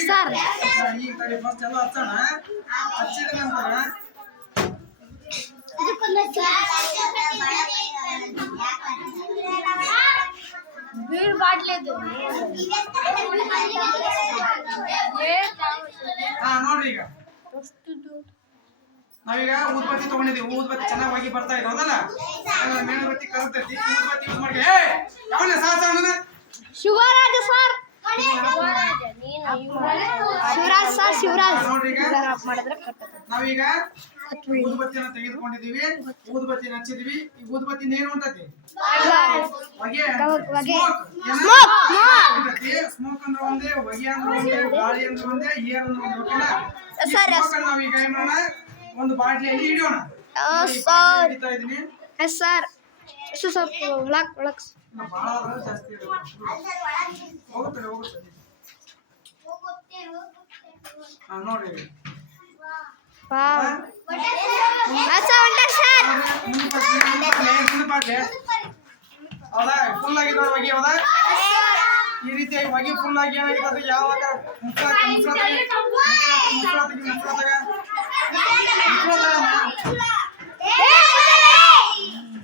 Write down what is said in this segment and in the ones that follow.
Sir. ಈಗ ತಡಿ first ಎಲ್ಲ ಹಚ್ಚೋಣ ಹಚ್ಚಿದ ನಂತರ ಬೀರ್ ಬಾಟ್ಲಿದು ಹಾ ನೋಡ್ರಿ ಈಗ ನಾವೀಗ ಊದ್ಬತ್ತಿ ತಗೊಂಡಿದೀವಿ ಊದ್ಬತ್ತಿ ಚೆನ್ನಾಗಿ ಬರ್ತಾ ಇದೆ ಹೌದಲ್ಲ? ಮೇಣಬತ್ತಿ ಕರ್ತೈತಿ ಊದ್ಬತ್ತಿ ಯೂಸ್ ಮಾಡಿ ಶಿವರಾಜ ಸರ್. ಶಿವರಾಜ್ ಸರ್ ಶಿವರಾಜ್. ನಾವೀಗ ಊದ್ಬತ್ತಿನ ತೆಗೆದುಕೊಂಡಿದ್ದೀವಿ. ಊದ್ಬತ್ತಿನ ಹಚ್ಚಿದೀವಿ ಈ ಊದ್ಬತ್ತಿನ ಏನು ಅಂತತಿ. ಸ್ಮೋಕ್ ಸ್ಮೋಕ್ ಅಂದ್ರೆ ಒಂದೇ ಹೊಗೆ ಅಂದ್ರೆ ಒಂದೇ ಗಾಳಿ ಅಂದ್ರೆ ಒಂದೇ ಏರ್ ಅಂದ್ರೆ ಒಂದೇ ಓಕೆನಾ? ಅನ್ನ ನಾವೀಗ ಏನ್ ಮಾಡೋಣ? ಒಂದು ಬಾಟ್ಲಿಯಲ್ಲಿ ಈ ಸರ್. ಸರ್ ಒಳಕ್ ಒಳಕ್ ಜಾಸ್ತಿ. ಹೋಗುತ್ತೆ ಹೋಗುತ್ತೆ ಹಾ ನೋಡ್ರಿ ವಾ ಅಚ್ಚ ಹೊಂಟ ಸರ್ ಮುಂದೆ ಬಾಟ್ಲಿ, ಮುಂದೆ ಬಾಟ್ಲಿ, ಮುಂದೆ ಬಾಟ್ಲಿ. ಹೌದಾ ಫುಲ್ ಆಗಿ ನೋಡಿ ಹೊಗೆ ಹೌದಾ ಈ ರೀತಿಯಾಗಿ ಹೊಗೆ ಫುಲ್ ಆಗಿ ಏನಾಗಿದೆ ಯಾವಾಗ ಮುಚ್ಚಳಕ್ಕೆ ಮುಚ್ಚಳಕ್ಕೆ ಮುಚ್ಚಳಕ್ಕೆ ಮುಚ್ಚಳಕ್ಕೆ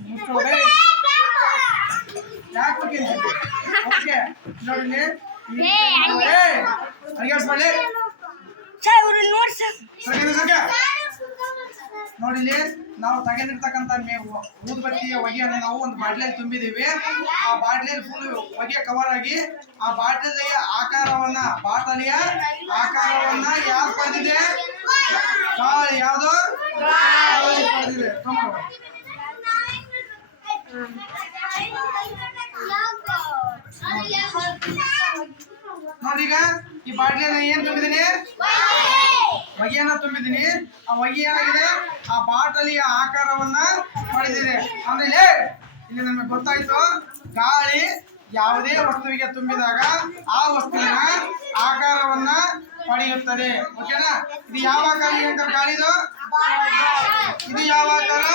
ಮುಚ್ಚಳಕ್ಕೆ ಯಾಕೆ ಓಕೆ ಓಕೆ ನೋಡಿ ಇಲ್ಲಿ. ಈ- ಏ ಅಡಿಗೆ ನೋಡಿ ನಾವು ತೆಗೆದಿರ್ತಕ್ಕಂಥ ಮೇವು, ಊದ್ಬತ್ತಿಯ ಹೊಗೆಯನ್ನು ನಾವು ಒಂದು ಬಾಟ್ಲಿಯಲ್ಲಿ ತುಂಬಿದೀವಿ ಆ ಬಾಟ್ಲಿಯಲ್ಲಿ ಫುಲ್ ಹೊಗೆ ಕವರ್ ಆಗಿ, ಆ ಬಾಟಲಿಯ ಆಕಾರವನ್ನ ಬಾಟಲಿಯ ಆಕಾರವನ್ನ ಯಾರು ಪಡೆದಿದೆ ಗಾಳಿ, ಯಾವುದು? ಪಡೆದಿದೆ ತಗೊಂಡು ಬಾ. ನೋಡಿ ಈಗ, ಈ ಬಾಟ್ಲಿಯನ್ನು ಏನ್ ತುಂಬಿದೀನಿ ಹೊಗೆಯನ್ನ ತುಂಬಿದೀನಿ ಆ ಹೊಗೆ ಏನಾಗಿದೆ? ಆ ಬಾಟಲಿಯ ಆಕಾರವನ್ನ ಪಡೆದಿದೆ ಆಮೇಲೆ ಇಲ್ಲಿ ನಮಗೆ ಗೊತ್ತಾಯ್ತು, ಗಾಳಿ ಯಾವುದೇ ವಸ್ತುವಿಗೆ ತುಂಬಿದಾಗ ಆ ವಸ್ತುವಿನ ಆಕಾರವನ್ನ ಪಡೆಯುತ್ತದೆ. ಓಕೆನಾ? ಇದು ಯಾವ ಆಕಾರ ಏನಂತಾರೆ ಗಾಳಿದು ಇದು? ಯಾವ ಆಕಾರ?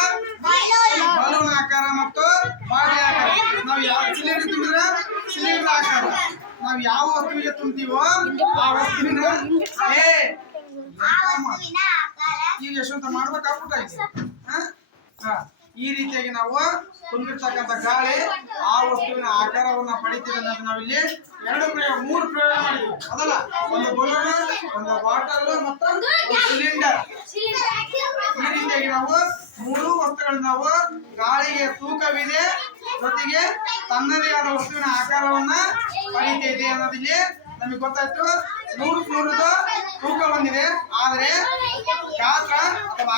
ಬಲೂನ್ ಆಕಾರ ಮತ್ತು ಬಾಡಿ ಆಕಾರ. ನಾವು ಯಾವ ಸಿಲಿಂಡರ್ ತುಂಬಿದ್ರೆ? ಸಿಲಿಂಡರ್ ಆಕಾರ. ನಾವು ಯಾವ ವಸ್ತುವಿಗೆ ತುಂಬ್ತೀವೋ ಆ ವಸ್ತುವಿನ ಏ ಈಗ ಯಶವಂತ ಮಾಡ್ಬೇಕಾಗ್ಬಿಟ್ಟಾಯ್ತು ಹಾ? ಹಾ. ಈ ರೀತಿಯಾಗಿ ನಾವು ತುಂಬಿರ್ತಕ್ಕಂಥ ಗಾಳಿ, ಆ ವಸ್ತುವಿನ ಆಕಾರವನ್ನ ಪಡಿತೀವಿ ಅನ್ನೋದು ನಾವಿಲ್ಲಿ ಎರಡು ಪ್ರಯೋಗ ಮೂರು ಪ್ರಯೋಗ ಮಾಡಿದ್ವಿ ಅದಲ್ಲ, ಒಂದು ಬಲೂನ್ ಒಂದು ಬಾಟಲ್, ಮತ್ತು ಸಿಲಿಂಡರ್. ಈ ರೀತಿಯಾಗಿ ನಾವು ಮೂರು ವಸ್ತುಗಳನ್ನ ನಾವು ಗಾಳಿಗೆ ತೂಕವಿದೆ, ಜೊತೆಗೆ ತನ್ನದೇ ಆದ ವಸ್ತುವಿನ ಆಕಾರವನ್ನ ಪಡಿತೈತೆ ಅನ್ನೋದಿಲ್ಲಿ ನಮಗೆ ಗೊತ್ತಾಯ್ತು. ನೂರು ನೂರದ ತೂಕ ಬಂದಿದೆ. ಆದ್ರೆ ಗಾತ್ರ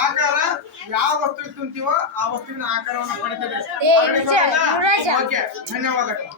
ಆಕಾರ ಯಾವ ವಸ್ತು ತಿಂತೀವೋ ಆ ವಸ್ತುವಿನ ಆಕಾರವನ್ನು ಪಡಿತದೆ ಓಕೆ ಧನ್ಯವಾದಗಳು.